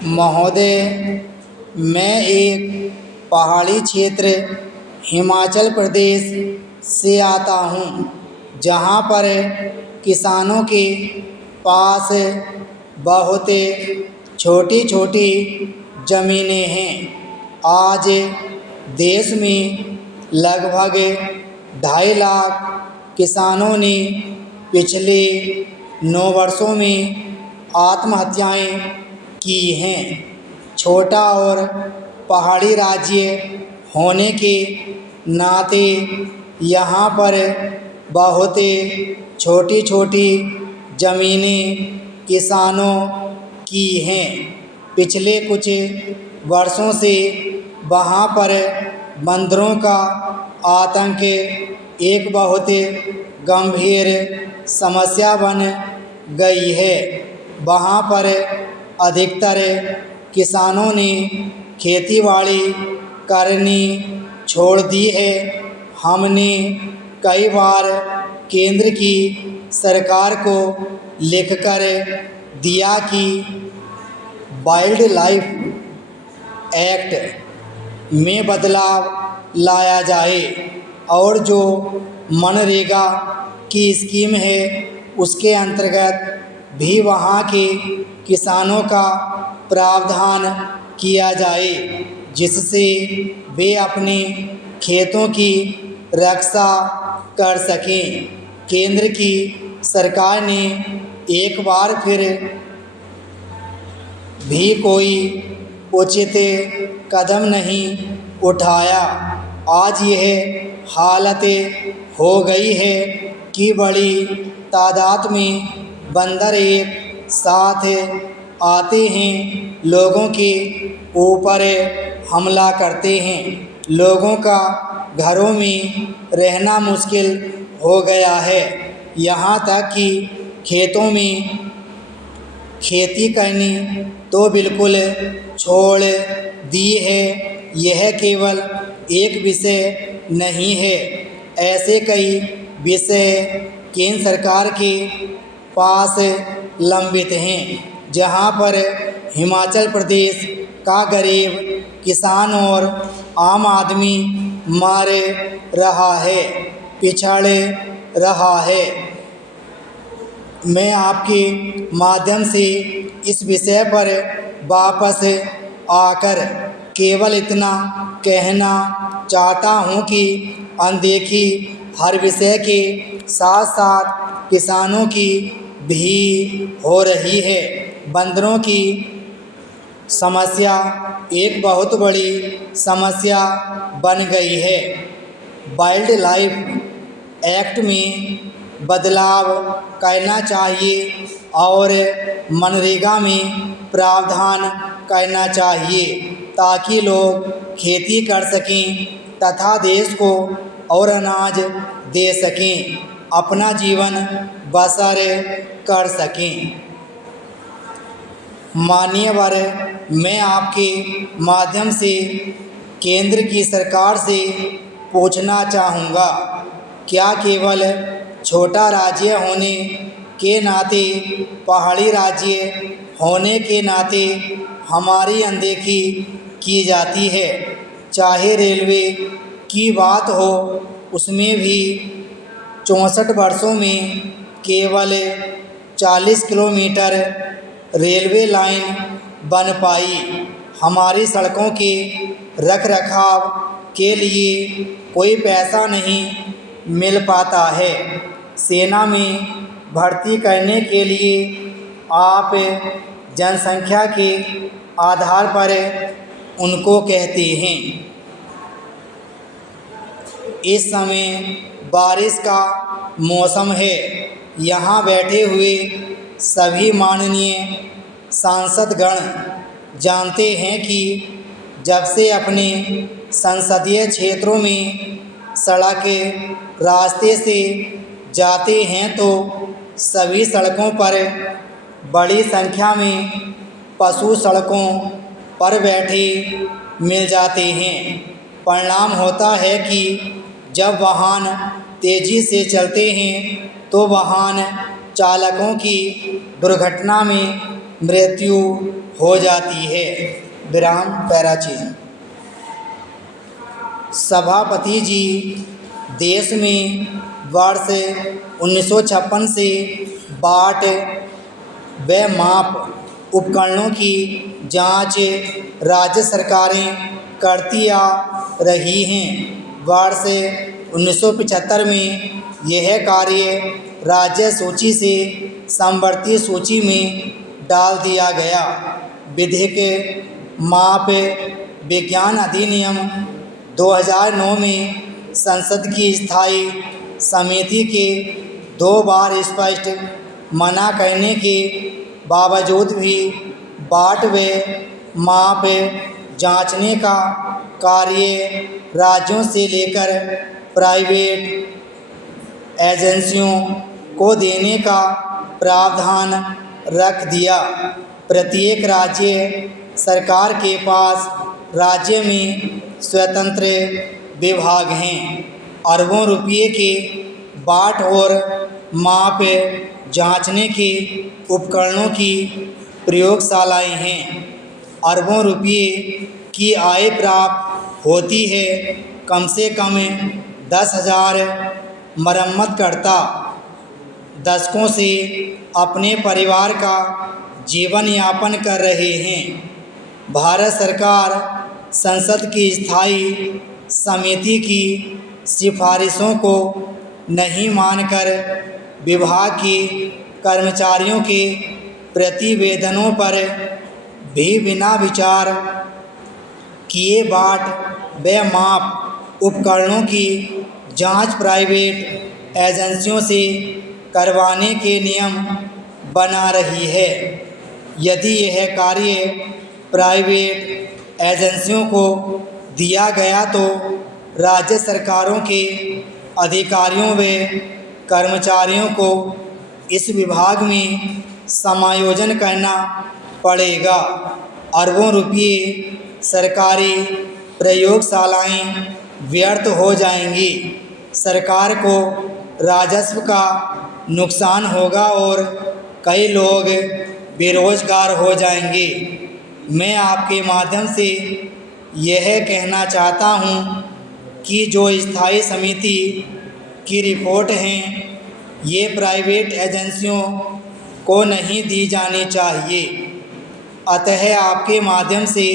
महोदय, मैं एक पहाड़ी क्षेत्र हिमाचल प्रदेश से आता हूँ, जहाँ पर किसानों के पास बहुत छोटी छोटी ज़मीनें हैं। आज देश में लगभग 2.5 लाख किसानों ने पिछले 9 वर्षों में आत्महत्याएं की हैं। छोटा और पहाड़ी राज्य होने के नाते यहाँ पर बहुत छोटी छोटी ज़मीनें किसानों की हैं। पिछले कुछ वर्षों से वहाँ पर बंदरों का आतंक एक बहुत गंभीर समस्या बन गई है। वहाँ पर अधिकतर किसानों ने खेतीबाड़ी करनी छोड़ दी है। हमने कई बार केंद्र की सरकार को लिखकर दिया कि वाइल्ड लाइफ एक्ट में बदलाव लाया जाए और जो मनरेगा की स्कीम है उसके अंतर्गत भी वहाँ के किसानों का प्रावधान किया जाए, जिससे वे अपने खेतों की रक्षा कर सकें। केंद्र की सरकार ने एक बार फिर भी कोई उचित कदम नहीं उठाया। आज यह हालत हो गई है कि बड़ी तादाद में बंदर एक साथ आते हैं, लोगों के ऊपर हमला करते हैं। लोगों का घरों में रहना मुश्किल हो गया है। यहाँ तक कि खेतों में खेती करनी तो बिल्कुल छोड़ दी है। यह केवल एक विषय नहीं है, ऐसे कई विषय केंद्र सरकार के पास लंबित हैं, जहां पर हिमाचल प्रदेश का गरीब किसान और आम आदमी मर रहा है, पिछड़ रहा है। मैं आपके माध्यम से इस विषय पर वापस आकर केवल इतना कहना चाहता हूँ कि अनदेखी हर विषय के साथ साथ किसानों की भी हो रही है। बंदरों की समस्या एक बहुत बड़ी समस्या बन गई है। वाइल्ड लाइफ एक्ट में बदलाव करना चाहिए और मनरेगा में प्रावधान करना चाहिए ताकि लोग खेती कर सकें तथा देश को और अनाज दे सकें, अपना जीवन बसर कर सकें। माननीयवर, मैं आपके माध्यम से केंद्र की सरकार से पूछना चाहूँगा, क्या केवल छोटा राज्य होने के नाते, पहाड़ी राज्य होने के नाते हमारी अनदेखी की जाती है? चाहे रेलवे की बात हो, उसमें भी 64 वर्षों में केवल 40 किलोमीटर रेलवे लाइन बन पाई। हमारी सड़कों के रखरखाव के लिए कोई पैसा नहीं मिल पाता है। सेना में भर्ती करने के लिए आप जनसंख्या के आधार पर उनको कहते हैं। इस समय बारिश का मौसम है। यहाँ बैठे हुए सभी माननीय सांसदगण जानते हैं कि जब से अपने संसदीय क्षेत्रों में सड़क रास्ते से जाते हैं तो सभी सड़कों पर बड़ी संख्या में पशु सड़कों पर बैठे मिल जाते हैं। परिणाम होता है कि जब वाहन तेज़ी से चलते हैं तो वाहन चालकों की दुर्घटना में मृत्यु हो जाती है। विराम पैराचिन्ह। सभापति जी देश में वर्ष 1956 से बाट व माप उपकरणों की जांच राज्य सरकारें करती आ रही हैं। वर्ष 1975 में यह कार्य राज्य सूची से समवर्ती सूची में डाल दिया गया। विधिक माप विज्ञान अधिनियम 2009 में संसद की स्थायी समिति के 2 बार स्पष्ट मना करने के बावजूद भी बाट व माप जांचने का कार्य राज्यों से लेकर प्राइवेट एजेंसियों को देने का प्रावधान रख दिया। प्रत्येक राज्य सरकार के पास राज्य में स्वतंत्र विभाग हैं। अरबों रुपये के बाट और माप जांचने के उपकरणों की प्रयोगशालाएं हैं। अरबों रुपये की आय प्राप्त होती है। कम से कम 10,000 मरम्मतकर्ता दशकों से अपने परिवार का जीवन यापन कर रहे हैं। भारत सरकार संसद की स्थायी समिति की सिफारिशों को नहीं मानकर विभाग के कर्मचारियों के प्रतिवेदनों पर भी बिना विचार किए बाट व माप उपकरणों की जांच प्राइवेट एजेंसियों से करवाने के नियम बना रही है। यदि यह कार्य प्राइवेट एजेंसियों को दिया गया तो राज्य सरकारों के अधिकारियों व कर्मचारियों को इस विभाग में समायोजन करना पड़ेगा। अरबों रुपये सरकारी प्रयोगशालाएं व्यर्थ हो जाएंगी। सरकार को राजस्व का नुकसान होगा और कई लोग बेरोजगार हो जाएंगे। मैं आपके माध्यम से यह कहना चाहता हूँ कि जो स्थायी समिति की रिपोर्ट हैं ये प्राइवेट एजेंसियों को नहीं दी जानी चाहिए। अतः आपके माध्यम से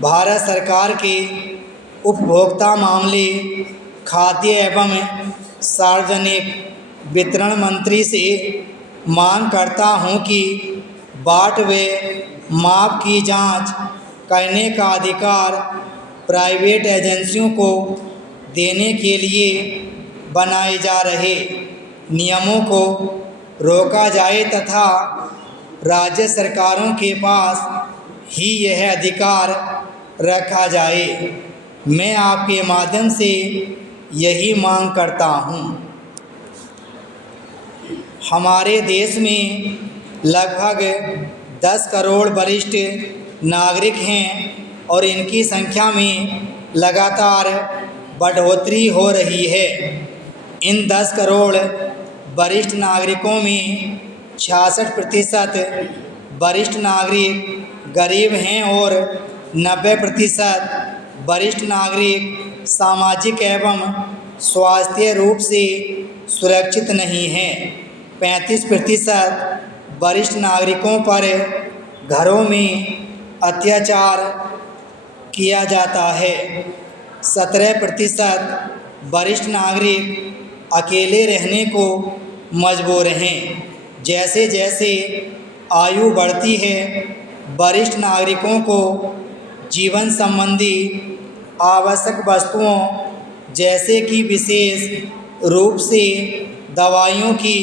भारत सरकार के उपभोक्ता मामले, खाद्य एवं सार्वजनिक वितरण मंत्री से मांग करता हूं कि बाट व माप की जांच करने का अधिकार प्राइवेट एजेंसियों को देने के लिए बनाए जा रहे नियमों को रोका जाए तथा राज्य सरकारों के पास ही यह अधिकार रखा जाए। मैं आपके माध्यम से यही मांग करता हूँ। हमारे देश में लगभग 10 करोड़ वरिष्ठ नागरिक हैं और इनकी संख्या में लगातार बढ़ोतरी हो रही है। इन 10 करोड़ वरिष्ठ नागरिकों में 66% वरिष्ठ नागरिक गरीब हैं और 90% वरिष्ठ नागरिक सामाजिक एवं स्वास्थ्य रूप से सुरक्षित नहीं हैं। 35% वरिष्ठ नागरिकों पर घरों में अत्याचार किया जाता है। 17% वरिष्ठ नागरिक अकेले रहने को मजबूर हैं। जैसे जैसे आयु बढ़ती है वरिष्ठ नागरिकों को जीवन संबंधी आवश्यक वस्तुओं जैसे कि विशेष रूप से दवाइयों की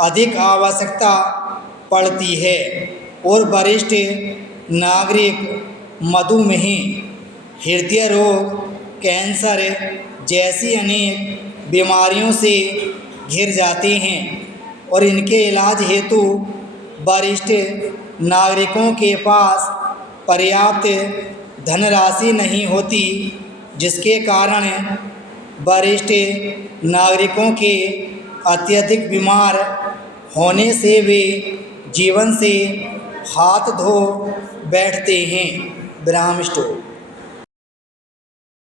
अधिक आवश्यकता पड़ती है और वरिष्ठ नागरिक मधुमेह, हृदय रोग, कैंसर जैसी अनेक बीमारियों से घिर जाते हैं और इनके इलाज हेतु वरिष्ठ नागरिकों के पास पर्याप्त धनराशि नहीं होती, जिसके कारण वरिष्ठ नागरिकों के अत्यधिक बीमार होने से वे जीवन से हाथ धो बैठते हैं। विराम स्टॉप।